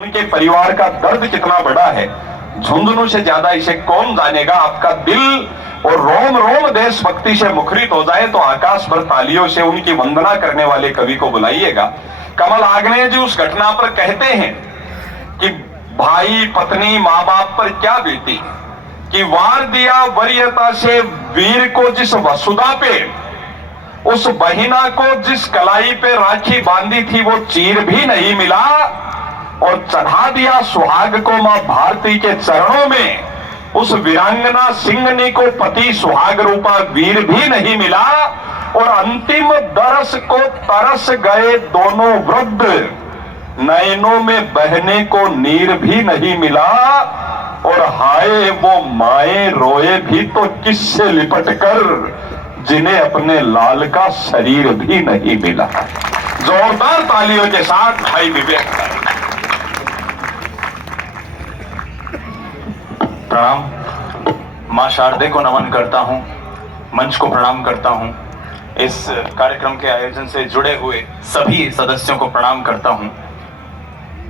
उनके परिवार का दर्द कितना बड़ा है, झुंझुनू से ज्यादा इसे कौन जानेगा। आपका दिल और रोम रोम देशभक्ति से मुखरित हो जाए तो आकाश भर तालियों से उनकी वंदना करने वाले कवि को बुलाइएगा। कमल आग्नेय जी उस घटना पर कहते हैं कि भाई पत्नी माँ बाप पर क्या बीती, कि वार दिया वरीयता से वीर को जिस वसुधा पे, उस बहिना को जिस कलाई पे राखी बांधी थी वो चीर भी नहीं मिला, और चढ़ा दिया सुहाग को मां भारती के चरणों में, उस वीरांगना सिंहनी को पति सुहाग रूपा वीर भी नहीं मिला, और अंतिम दरस को तरस गए दोनों वृद्ध, नयनों में बहने को नीर भी नहीं मिला, और हाय वो माए रोए भी तो किससे लिपट कर, जिन्हें अपने लाल का शरीर भी नहीं मिला। जोरदार तालियों के साथ भाई विवेक। प्रणाम। मां शारदे को नमन करता हूं, मंच को प्रणाम करता हूं, इस कार्यक्रम के आयोजन से जुड़े हुए सभी सदस्यों को प्रणाम करता हूं।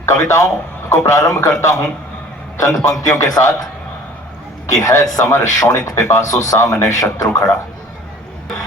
कविताओं को प्रारंभ करता हूं चंद पंक्तियों के साथ कि है समर शोणित पिपासु सामने शत्रु खड़ा,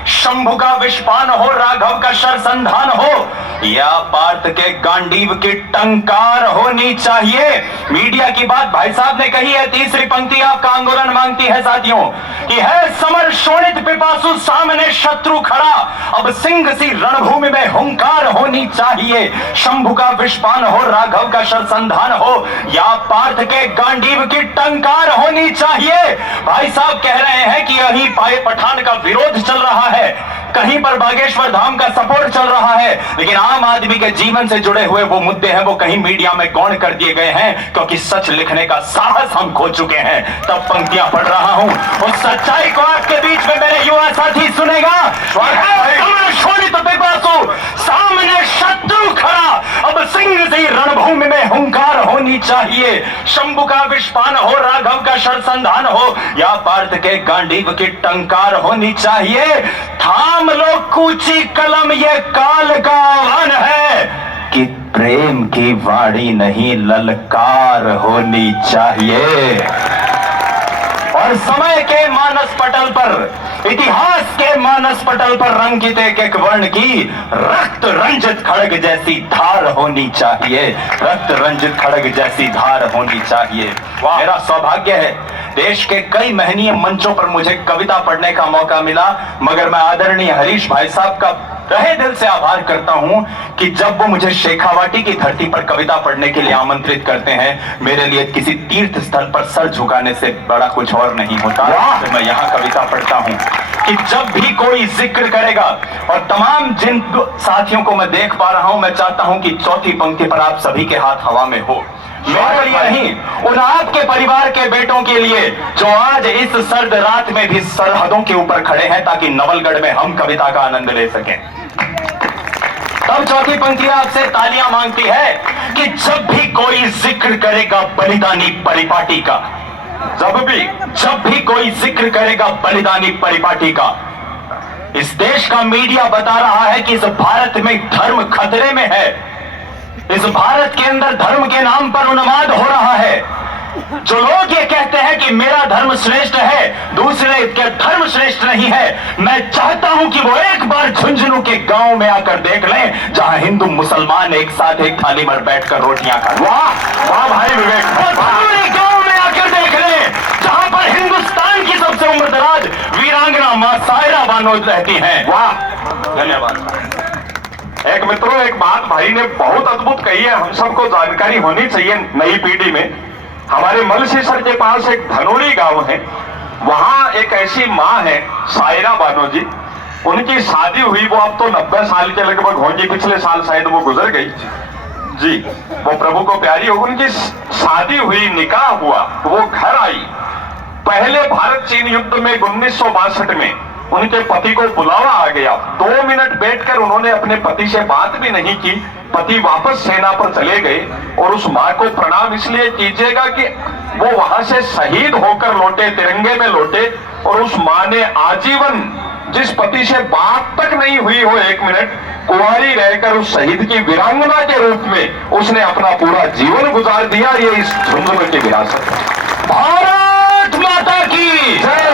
शंभु का विषपान हो, राघव का शरसंधान हो, या पार्थ के गांडीव की टंकार होनी चाहिए। मीडिया की बात भाई साहब ने कही है, तीसरी पंक्ति आपका आंदोलन मांगती है साथियों, कि है समर शोणित पिपासु सामने शत्रु खड़ा, अब सिंह सी रणभूमि में हुंकार होनी चाहिए। शंभु का विषपान हो, राघव का शरसंधान हो, या पार्थ के गांडीव की टंकार होनी चाहिए। भाई साहब कह रहे हैं कि यही पाए पठान का विरोध चल रहा है, कहीं पर बागेश्वर धाम का सपोर्ट चल रहा है, लेकिन आम आदमी के जीवन से जुड़े हुए वो मुद्दे हैं वो कहीं मीडिया में गौण कर दिए गए हैं, क्योंकि सच लिखने का साहस हम खो चुके हैं। तब पंक्तियां पढ़ रहा हूं, उस सच्चाई को आपके बीच में मेरे युवा साथी सुनेगा। शोणित पिपासु सामने शत्रु खड़ा, अब सिंह सी रणभूमि में हुंकार होनी चाहिए। शंभु का विषपान हो, राघव का शरसंधान हो, या पार्थ के गांडीव की टंकार होनी चाहिए। थाम लो कूची कलम, ये काल का आह्वान है कि प्रेम की वाणी नहीं ललकार होनी चाहिए। और समय के मानस पटल पर, इतिहास के मानस पटल पर रंगित एक वर्ण की रक्त रंजित खड़ग जैसी धार होनी चाहिए, रक्त रंजित खड़ग जैसी धार होनी चाहिए। मेरा सौभाग्य है देश के कई महनीय मंचों पर मुझे कविता पढ़ने का मौका मिला, मगर मैं आदरणीय हरीश भाई साहब का तहे दिल से आभार करता हूं कि जब वो मुझे शेखावाटी की धरती पर कविता पढ़ने के लिए आमंत्रित करते हैं, मेरे लिए किसी तीर्थ स्थल पर सर झुकाने से बड़ा कुछ और नहीं होता। तो मैं यहाँ कविता पढ़ता हूं कि जब भी कोई जिक्र करेगा, और तमाम जिन साथियों को मैं देख पा रहा हूं, मैं चाहता हूं कि चौथी पंक्ति पर आप सभी के हाथ हवा में हो। मेरे लिए नहीं, उन आपके परिवार के बेटों के लिए जो आज इस सर्द रात में भी सरहदों के ऊपर खड़े हैं, ताकि नवलगढ़ में हम कविता का आनंद ले सकें। तब चौथी पंक्ति आपसे तालियां मांगती है कि जब भी कोई जिक्र करेगा बलिदानी परिपाटी का, जब भी कोई जिक्र करेगा बलिदानी परिपाटी का, इस देश का मीडिया बता रहा है कि इस भारत में धर्म खतरे में है, इस भारत के अंदर धर्म के नाम पर उन्माद हो रहा है। जो लोग ये कहते हैं कि मेरा धर्म श्रेष्ठ है, दूसरे के धर्म श्रेष्ठ नहीं है, मैं चाहता हूं कि वो एक बार झुंझुनू के गांव में आकर देख लें, जहां हिंदू मुसलमान एक साथ एक थाली पर बैठकर रोटियां खाते। वाह वाह भाई विवेक, गांव में आकर देख लें जहां पर हिंदुस्तान की सबसे उम्रदराज वीरांगना मां सायरा बानो रहती हैं। वाह, धन्यवाद। एक मित्रों, एक बात भाई ने बहुत अद्भुत कही है, हम सबको जानकारी होनी चाहिए नई पीढ़ी में। हमारे मलसीसर के पास एक धनोड़ी गांव है, वहां एक ऐसी माँ है सायरा बानो जी, उनकी शादी हुई, वो अब तो 90 साल के लगभग होंगी, पिछले साल शायद वो गुजर गई जी, वो प्रभु को प्यारी हो। उनकी शादी हुई, निकाह हुआ, वो घर आई। पहले भारत चीन युद्ध में 1962 में उनके पति को बुलावा आ गया, 2 मिनट बैठकर उन्होंने अपने पति से बात भी नहीं की, पति वापस सेना पर चले गए। और उस मां को प्रणाम इसलिए कीजिएगा कि वो वहां से शहीद होकर लौटे, तिरंगे में लौटे, और उस मां ने आजीवन जिस पति से बात तक नहीं हुई हो 1 मिनट, कुंवारी रहकर उस शहीद की वीरांगना के रूप में उसने अपना पूरा जीवन गुजार दिया। ये इस झुंझुनू की विरासत है। भारत माता की जय।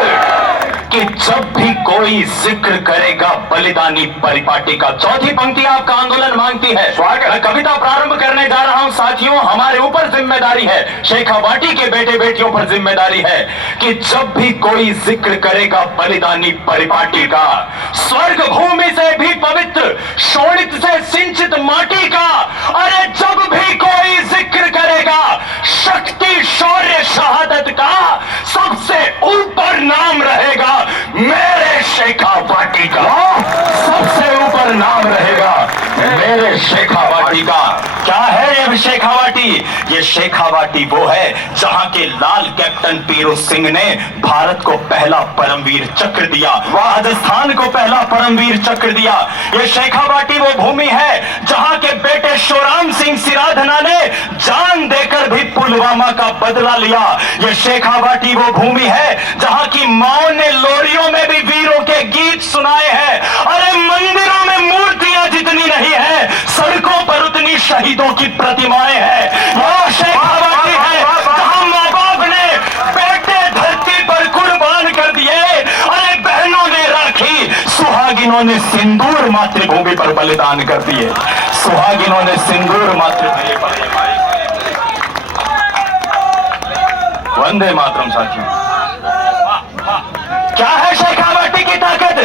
कि जब भी कोई जिक्र करेगा बलिदानी परिपाटी का, चौथी पंक्ति आपका आंदोलन मांगती है। स्वागत। मैं कविता प्रारंभ करने जा रहा हूं साथियों। हमारे ऊपर जिम्मेदारी है, शेखावाटी के बेटे बेटियों पर जिम्मेदारी है कि जब भी कोई जिक्र करेगा बलिदानी परिपाटी का, स्वर्ग भूमि से भी पवित्र शोणित से सिंचित माटी का, अरे जब भी कोई जिक्र करेगा शक्ति शौर्य शहादत का, सबसे ऊपर नाम रहेगा मेरे शेखावाटी का। सबसे ऊपर नाम रहेगा मेरे शेखावाटी का। क्या है ये शेखावाटी? ये शेखावाटी वो है जहां के लाल कैप्टन पीरू सिंह ने भारत को पहला परमवीर चक्र दिया, राजस्थान को पहला परमवीर चक्र दिया। ये शेखावाटी वो भूमि है जहां के बेटे शिवराम सिंह सिराधना ने जान देकर भी पुलवामा का बदला लिया। ये शेखावाटी वो भूमि है जहां की माओ ने लोरियों में भी वीरों के गीत सुनाए हैं। अरे मंदिरों में मूर्तियां जितनी नहीं है, सड़कों पर उतनी शहीदों की प्रतिमाएं हैं। वो शेखावाटी है जहां मां बाप ने बेटे धरती पर कुर्बान कर दिए। अरे बहनों ने राखी, सुहागिनों ने सिंदूर मातृभूमि पर बलिदान कर दिए। सुहागिनों ने सिंदूर मातृभूमि पर। वंदे मातरम साथियों। क्या है शेखावाटी की ताकत?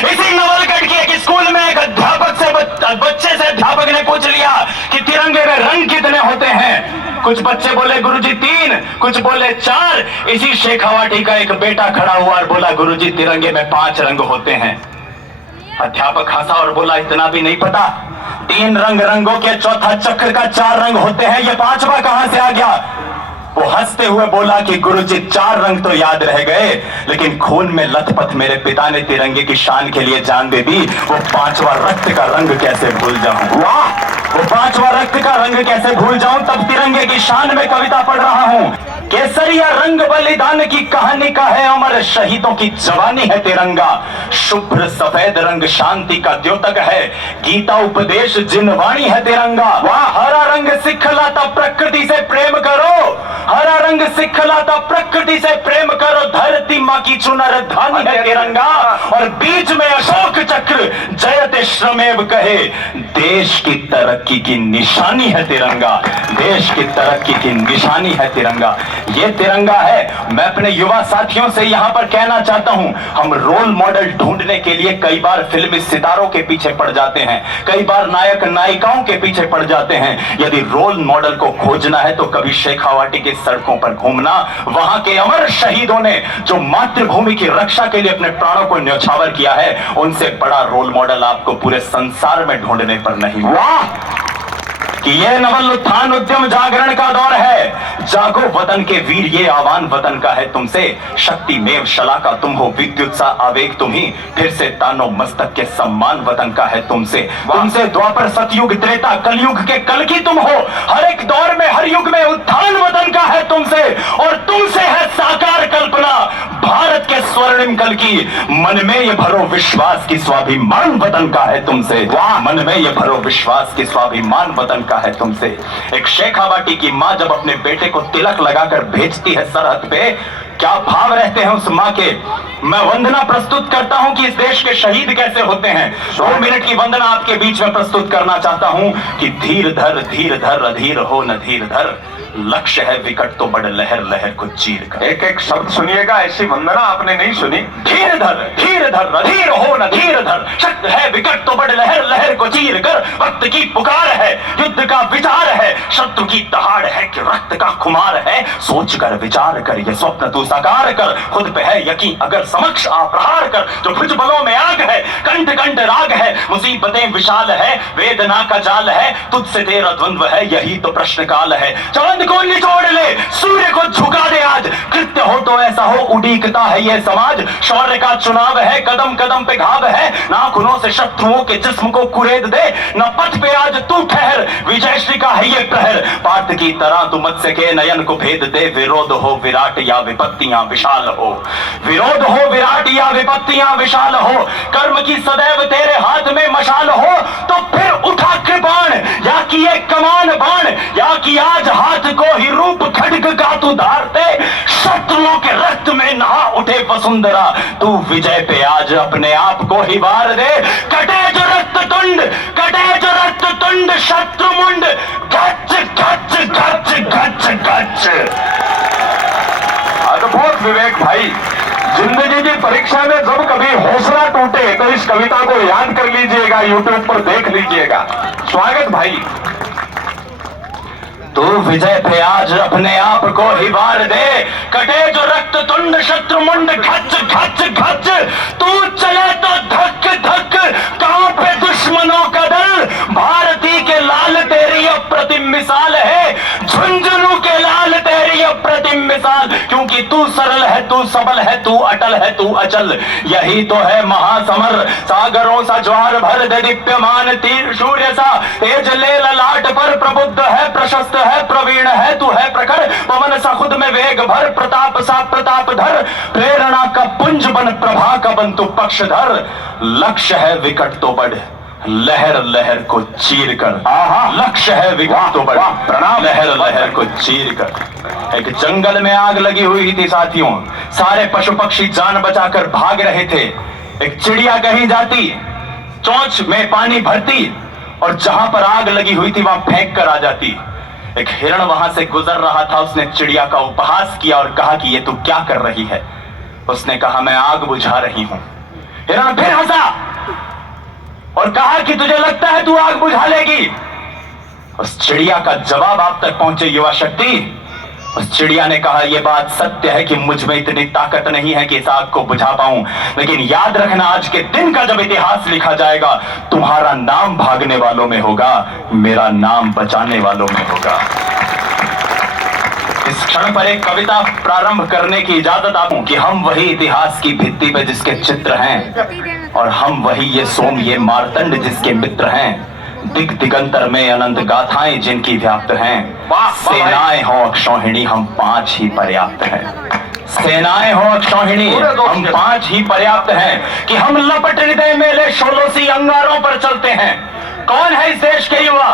इसी नवलगढ़ के एक स्कूल में एक अध्यापक से बच्चे से अध्यापक ने पूछ लिया कि तिरंगे में रंग कितने होते हैं। कुछ बच्चे बोले गुरुजी 3, कुछ बोले 4। इसी शेखावाटी का एक बेटा खड़ा हुआ और बोला गुरुजी तिरंगे में 5 रंग होते हैं। अध्यापक हंसा और बोला इतना भी नहीं पता? 3 रंगों के चौथा चक्र का 4 रंग होते हैं, ये 5वां कहां से आ गया? वो हंसते हुए बोला कि गुरुजी 4 रंग तो याद रह गए, लेकिन खून में लथपथ मेरे पिता ने तिरंगे की शान के लिए जान दे दी। वो 5वां रक्त का रंग कैसे भूल जाऊं? वाह, वो 5वां रक्त का रंग कैसे भूल जाऊं? तब तिरंगे की शान में कविता पढ़ रहा हूं। केसरिया रंग बलिदान की कहानी का है, अमर शहीदों की जवानी है तिरंगा। शुभ्र सफेद रंग शांति का द्योतक है, गीता उपदेश जिनवाणी है तिरंगा। वाह, हरा रंग सिखलाता प्रकृति से प्रेम करो, हरा रंग सिखलाता प्रकृति से प्रेम करो। धरती माँ की चुनर धानी है तिरंगा, और बीच में अशोक चक्र जयते श्रमेव कहे। देश की तरक्की की निशानी है तिरंगा, देश की तरक्की की निशानी है तिरंगा। ये तिरंगा है। मैं अपने युवा साथियों से यहां पर कहना चाहता हूं, हम रोल मॉडल ढूंढने के लिए कई बार फिल्मी सितारों के पीछे पड़ जाते हैं, कई बार नायक नायिकाओं के पीछे पड़ जाते हैं। यदि रोल मॉडल को खोजना है तो कभी शेखावाटी की सड़कों पर घूमना, वहां के अमर शहीदों ने जो मातृभूमि की रक्षा के लिए अपने प्राणों को न्यौछावर किया है, उनसे बड़ा रोल मॉडल आपको पूरे संसार में ढूंढने पर नहीं। वाह, कि ये नवल उत्थान उद्यम जागरण का दौर है। जागो वतन के वीर, ये आह्वान वतन का है तुमसे। शक्ति मेव शलाका तुम हो, विद्युत सा आवेग तुम ही। फिर से तानो मस्तक के सम्मान वतन का है तुमसे। तुमसे द्वापर सतयुग त्रेता कलयुग के कल की तुम हो। हर एक दौर में हर युग में उत्थान वतन का है तुमसे, और तुमसे है साकार कल्पना भारत के स्वर्णिम कल की। मन में ये भरो विश्वास की स्वाभिमान वतन का है तुमसे। वाह, मन में ये भरो विश्वास की स्वाभिमान वतन का है तुमसे। एक शेखावाटी की मां जब अपने बेटे को तिलक लगाकर भेजती है सरहद पे, क्या भाव रहते हैं उस मां के। मैं वंदना प्रस्तुत करता हूं कि इस देश के शहीद कैसे होते हैं। 2 मिनट की वंदना आपके बीच में प्रस्तुत करना चाहता हूं कि धीर धर अधीर हो न धीर धर, लक्ष्य है विकट तो बड़ लहर लहर को चीर कर। एक एक शब्द सुनिएगा, ऐसी वंदना आपने नहीं सुनी। धीर धर अधीर हो न धीर धर, शक्ति है विकट तो बड़ लहर लहर को चीर कर। वक्त की पुकार है, युद्ध का विचार है, शत्रु की दहाड़ है कि रक्त का खुमार है। सोच कर विचार कर ये स्वप्न तू साकार कर, खुद पे है यकीन अगर समक्ष आ प्रहार कर। जो भुजबलों में आग है, कंठ कंठ राग है, मुसीबतें विशाल है, वेदना का जाल है, तुझसे तेरा द्वंद्व है, यही तो प्रश्न काल है। चलन चांद को निचोड़ ले, सूर्य को झुका दे आज। कृत्य हो तो ऐसा हो, उड़ीकता है ये समाज। शौर्य का चुनाव है, कदम कदम पे घाव है। नाखूनों से शत्रुओं के जिस्म को कुरेद दे, न पथ पे आज तू ठहर। विजयश्री का है ये प्रहर, पार्थ की तरह तू मत सके नयन को भेद दे। विरोध हो विराट या विपत्तियां विशाल हो, विरोध हो विराट या विपत्तियां विशाल हो। कर्म की सदैव तेरे हाथ में मशाल हो, तो फिर उठा कृपाण या कि ये कमान बाण, या कि आज हाथ को ही रूप खड्ग का तू धारते। शत्रुओं के रक्त में नहा उठे वसुंधरा, तू विजय पे आज अपने आप को ही वार दे। कटे जो रक्त तुंड, कटे जो रक्त तुंड शत्रु मुंड, गच गच गच गच गच। अद्भुत विवेक भाई। जिंदगी की परीक्षा में जब कभी हौसला टूटे तो इस कविता को याद कर लीजिएगा, यूट्यूब पर देख लीजिएगा। स्वागत भाई। तू विजय पे आज अपने आप को ही वार दे। कटे जो रक्त तुंड शत्रु मुंड, घच घच घच। तू चले तो धक धक, कांपे दुश्मनों का दल। भारती के लाल तेरी अप्रतिम मिसाल है, झुंझुनू के लाल तेरी अप्रतिम मिसाल। क्योंकि तू सरल है, तू सबल है, तू अटल है, तू अचल। यही तो है महासमर, सागरों सा ज्वार भर दे दीप्यमान तीर सूर्य सा। तेज ले ललाट पर प्रबुद्ध है, प्रशस्त है, प्रवीण है, तू है प्रखर। पवन सा खुद में वेग भर, प्रताप सा प्रताप धर। प्रेरणा का पुंज बन, प्रभा का बन तू पक्षधर। लक्ष्य है विकट तो बढ़, लहर लहर को चीर कर। लक्ष्य है विकट तो बढ़, प्रणाम। लहर लहर को चीर कर। एक जंगल में आग लगी हुई थी साथियों, सारे पशु पक्षी जान बचाकर भाग रहे थे। एक चिड़िया कहीं जाती, चोंच में पानी भरती और जहां पर आग लगी हुई थी वहां फेंक कर आ जाती। एक हिरण वहां से गुजर रहा था, उसने चिड़िया का उपहास किया और कहा कि ये तू क्या कर रही है। उसने कहा मैं आग बुझा रही हूं। हिरण फिर हंसा और कहा कि तुझे लगता है तू आग बुझा लेगी। उस चिड़िया का जवाब आप तक पहुंचे युवा शक्ति। उस चिड़िया ने कहा यह बात सत्य है कि मुझ में इतनी ताकत नहीं है कि इस आग को बुझा पाऊं, लेकिन याद रखना आज के दिन का जब इतिहास लिखा जाएगा, तुम्हारा नाम भागने वालों में होगा, मेरा नाम बचाने वालों में होगा। इस क्षण पर एक कविता प्रारंभ करने की इजाजत आपको कि हम वही इतिहास की भित्ति पे जिसके चित्र हैं, और हम वही ये सोम ये मार्तंड जिसके मित्र हैं। दिग दिगंतर में अनंत गाथाएं जिनकी व्याप्त हैं। सेनाएं हो अक्षौहिणी हम पांच ही पर्याप्त हैं। सेनाएं हो अक्षौहिणी हम पांच ही पर्याप्त हैं कि हम लपट हृदय मेले शोलोसी अंगारों पर चलते हैं। कौन है इस देश के युवा?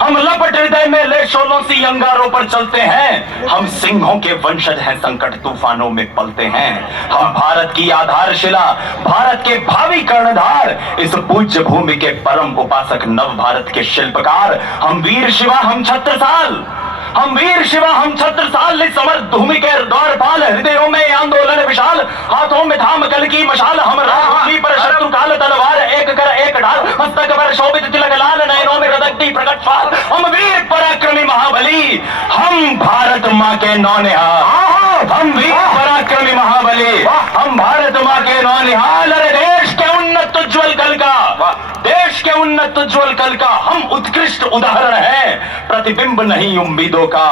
हम लपट हृदय में ले शोलोसी अंगारों पर चलते हैं। हम सिंहों के वंशज हैं, संकट तूफानों में पलते हैं। हम भारत की आधारशिला, भारत के भावी कर्णधार, इस पूज्य भूमि के परम उपासक, नव भारत के शिल्पकार। हम वीर शिवा हम छत्रसाल, हम वीर शिवा हम छत्रसाल। समर भूमि के द्वारपाल, हृदयों में आंदोलन विशाल, हाथों में थाम कल की मशाल। हम राजभूमि पर शत्रु काल तलवार, एक कर एक ढाल, मस्तक पर शोभित तिलक लाल, नयनों में रदकती प्रकट फाल। हम वीर पराक्रमी महाबली, हम भारत माँ के नौनिहाल। हम वीर पराक्रमी महाबली, हम भारत माँ के नौनिहाल। अरे देश के उन्नत उज्ज्वल कल का, देश के उन्नत उज्ज्वल कल का हम उत्कृष्ट उदाहरण हैं। प्रतिबिंब नहीं उम्मीदों का,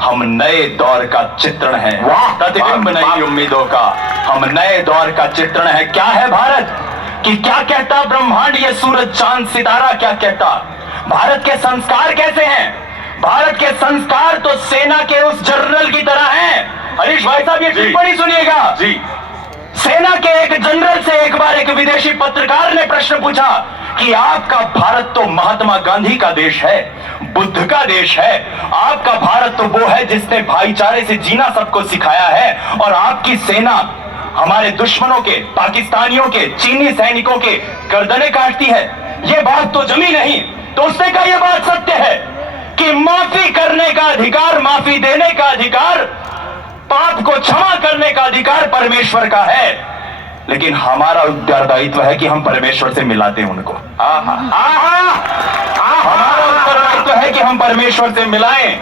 हम नए दौर का चित्रण है। प्रतिबिंब नहीं उम्मीदों का, हम नए दौर का चित्रण है। क्या है भारत कि क्या कहता ब्रह्मांड, ये सूरज चांद सितारा क्या कहता। भारत के संस्कार कैसे हैं? भारत के संस्कार तो सेना के उस जनरल की तरह हैं। हरीश भाई साहब ये टिप्पणी सुनिएगा जी। सेना के एक जनरल से एक बार एक विदेशी पत्रकार ने प्रश्न पूछा कि आपका भारत तो महात्मा गांधी का देश है, बुद्ध का देश है। आपका भारत तो वो है जिसने भाईचारे से जीना सबको सिखाया है, और आपकी सेना हमारे दुश्मनों के, पाकिस्तानियों के, चीनी सैनिकों के गर्दनें काटती है। ये बात तो जमी नहीं। तो उसने कहा यह बात सत्य है कि माफी करने का अधिकार, माफी देने का अधिकार, पाप को क्षमा करने का अधिकार परमेश्वर का है, लेकिन हमारा उत्तरदायित्व है कि हम परमेश्वर से मिलाते हैं उनको। हमारा उत्तरदायित्व है कि हम परमेश्वर से मिलाएं।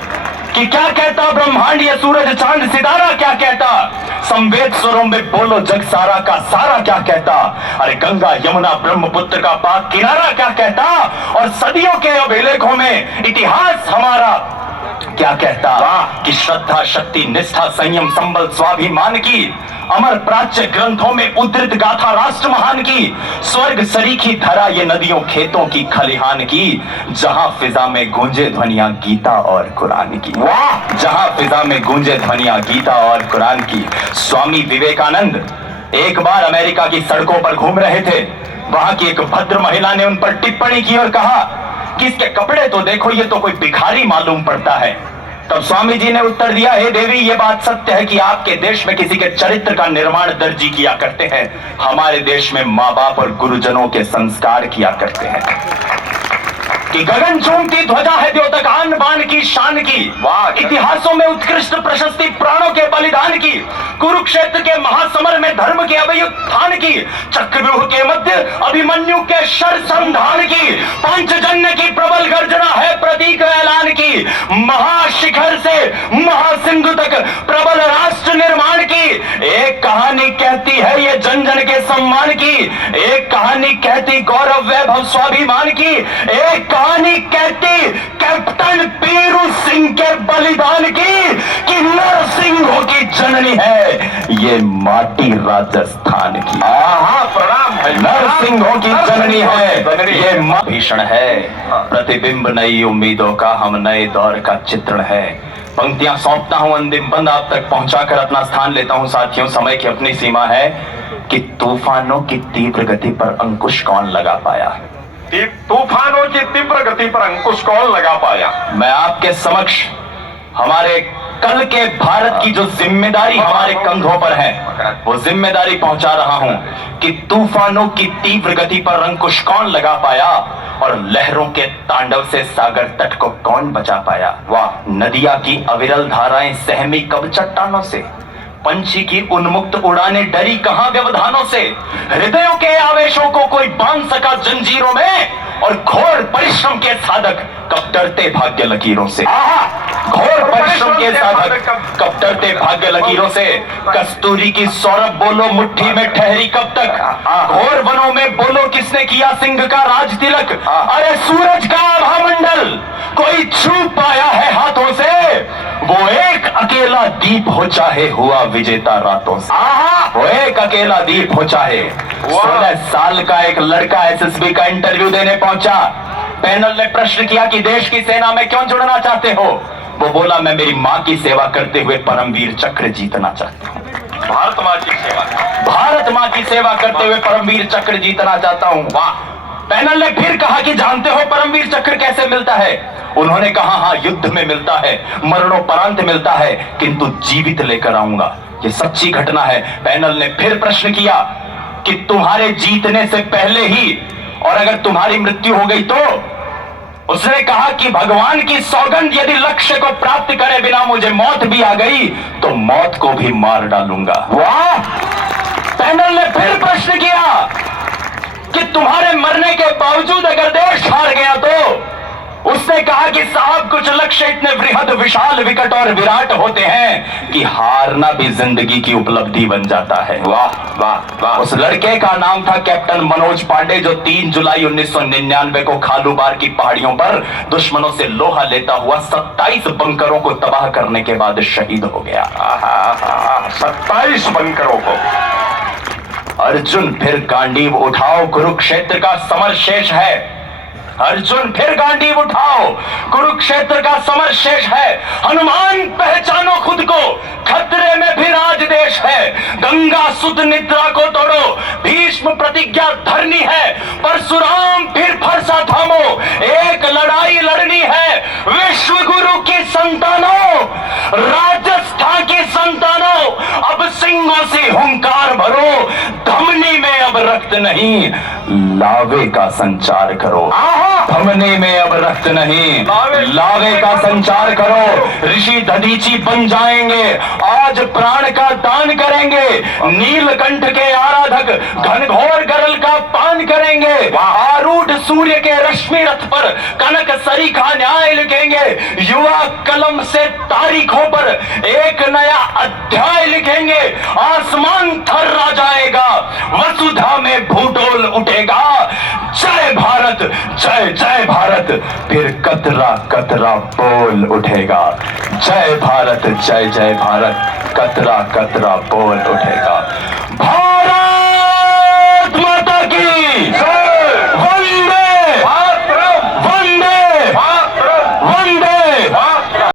कि क्या कहता ब्रह्मांड, ये सूरज चांद सितारा क्या कहता। संवेद स्वरों में बोलो जग सारा का सारा क्या कहता। अरे गंगा यमुना ब्रह्मपुत्र का पाक किनारा क्या कहता। और सदियों के अभिलेखों में इतिहास हमारा क्या कहता कि श्रद्धा, शक्ति, निष्ठा, संयम, संबल, स्वाभिमान की अमर प्राच्य ग्रंथों में उद्धृत गाथा राष्ट्र महान की, स्वर्ग सरीखी धरा ये नदियों खेतों की खलिहान की, जहां फिजा में गूंजे ध्वनियां गीता और कुरान की। वाह! जहां फिजा में गूंजे ध्वनियां गीता और कुरान की। स्वामी विवेकानंद एक बार अमेरिका की सड़कों पर घूम रहे थे। वहां की एक भद्र महिला ने उन पर टिप्पणी की और कहा कि इसके कपड़े तो देखो, ये तो कोई भिखारी मालूम पड़ता है। तब स्वामी जी ने उत्तर दिया, हे देवी, ये बात सत्य है कि आपके देश में किसी के चरित्र का निर्माण दर्जी किया करते हैं, हमारे देश में माँ बाप और गुरुजनों के संस्कार किया करते हैं। कि गगन चूमती ध्वजा है द्योतक आन बान की शान की, इतिहासों में उत्कृष्ट प्रशस्ति प्राणों के बलिदान की, कुरुक्षेत्र के महासमर में धर्म के अभ्युत्थान की, चक्रव्यूह के मध्य अभिमन्यु के शर संधान की, पंचजन्य की प्रबल गर्जना है प्रतीक ऐलान की, महाशिखर से महासिंधु तक प्रबल राष्ट्र निर्माण की। एक कहानी कहती है ये जन जन के सम्मान की, एक कहानी कहती गौरव वैभव स्वाभिमान की, एक कहानी कहती कैप्टन पीरू सिंह के बलिदान की, कि नरसिंहों की जननी है ये माटी राजस्थान की। प्रणाम है। नरसिंहों की जननी है ये भीषण है, प्रतिबिंब नई उम्मीदों का, हम नए दौर का चित्रण है। पंक्तियां सौंपता हूं अंतिम बंद आप तक पहुंचाकर अपना स्थान लेता हूं। साथियों, समय की अपनी सीमा है कि तूफानों की तीव्र गति पर अंकुश कौन लगा पाया। तूफानों की तीव्र गति पर अंकुश कौन लगा पाया। मैं आपके समक्ष हमारे कल के भारत की जो जिम्मेदारी हमारे कंधों पर है, वो जिम्मेदारी पहुंचा रहा हूं कि तूफानों की तीव्र गति पर अंकुश कौन लगा पाया और लहरों के तांडव से सागर तट को कौन बचा पाया। वाह! नदिया की अविरल धाराएं सहमी कब चट्टानों से, पंछी की उन्मुक्त उड़ाने डरी कहां व्यवधानों से, हृदयों के आवेशों को कोई बांध सका जंजीरों में, और घोर परिश्रम के साधक कब डरते भाग्य लकीरों से। घोर परिश्रम के साधक कब डरते भाग्य लकीरों से। कस्तूरी की सौरभ बोलो मुट्ठी में ठहरी कब तक, घोर वनों में बोलो किसने किया सिंह का राज तिलक। अरे सूरज का आभामंडल कोई छू पाया है हाथों से, वो एक अकेला दीप हो चाहे हुआ विजेता रातों से। वो एक अकेला दीप हो चाहे। 16 साल का एक लड़का एसएसबी का इंटरव्यू देने पहुंचा। पैनल ने प्रश्न किया कि देश की सेना में क्यों जुड़ना चाहते हो। वो बोला, मैं मेरी माँ की सेवा करते हुए परमवीर चक्र जीतना चाहता हूँ। भारत माँ की सेवा, भारत माँ की सेवा करते हुए परमवीर चक्र जीतना चाहता हूँ। वाह! पैनल ने फिर कहा कि जानते हो परमवीर चक्र कैसे मिलता है। उन्होंने कहा, हाँ, युद्ध में मिलता है, मरणोपरांत मिलता है, किंतु जीवित लेकर आऊंगा। ये सच्ची घटना है। पैनल ने फिर प्रश्न किया कि तुम्हारे जीतने से पहले ही और अगर तुम्हारी मृत्यु हो गई तो। उसने कहा कि भगवान की सौगंध, यदि लक्ष्य को प्राप्त करे बिना मुझे मौत भी आ गई तो मौत को भी मार डालूंगा। वाह! पैनल ने फिर प्रश्न किया कि तुम्हारे मरने के बावजूद अगर देश हार गया तो। उसने कहा कि साहब, कुछ लक्ष्य इतने वृहद, विशाल, विकट और विराट होते हैं कि हारना भी जिंदगी की उपलब्धि बन जाता है। वाह वाह वाह! उस लड़के का नाम था कैप्टन मनोज पांडे, जो 3 जुलाई 1999 को खालूबार की पहाड़ियों पर दुश्मनों से लोहा लेता हुआ 27 बंकरों को तबाह करने के बाद शहीद हो गया। 27 बंकरों को। अर्जुन फिर गांडीव उठाओ, कुरुक्षेत्र का समर शेष है। अर्जुन फिर गांडीव उठाओ, कुरुक्षेत्र का समर शेष है। हनुमान पहचानो खुद को, खतरे में फिर आज देश है। गंगा सुत निद्रा को तोड़ो, भीष्म प्रतिज्ञा धरनी है। परशुराम फिर फरसा थामो, एक लड़ाई लड़नी है। विश्व गुरु की संतानों, राजस्थान की संतानों, अब सिंहों से हुंकार भरो। धमनी में अब रक्त नहीं, लावे का संचार करो। धमनी में अब रक्त नहीं, लावे का संचार करो। ऋषि दधीची बन जाएंगे, आज प्राण का दान करेंगे। नीलकंठ के आराधक घनघोर गरल का पान करेंगे। आरूढ़ सूर्य के रश्मि रथ पर कनक सरीखा न्याय लिखेंगे। युवा कलम से तारीखों पर एक नया अध्याय लिखेंगे। आसमान थर्रा जाएगा, वसुधा में भूडोल उठेगा। जय भारत, जय जय भारत फिर कतरा कतरा बोल उठेगा। जय भारत जय जय भारत कतरा कतरा बोल उठेगा।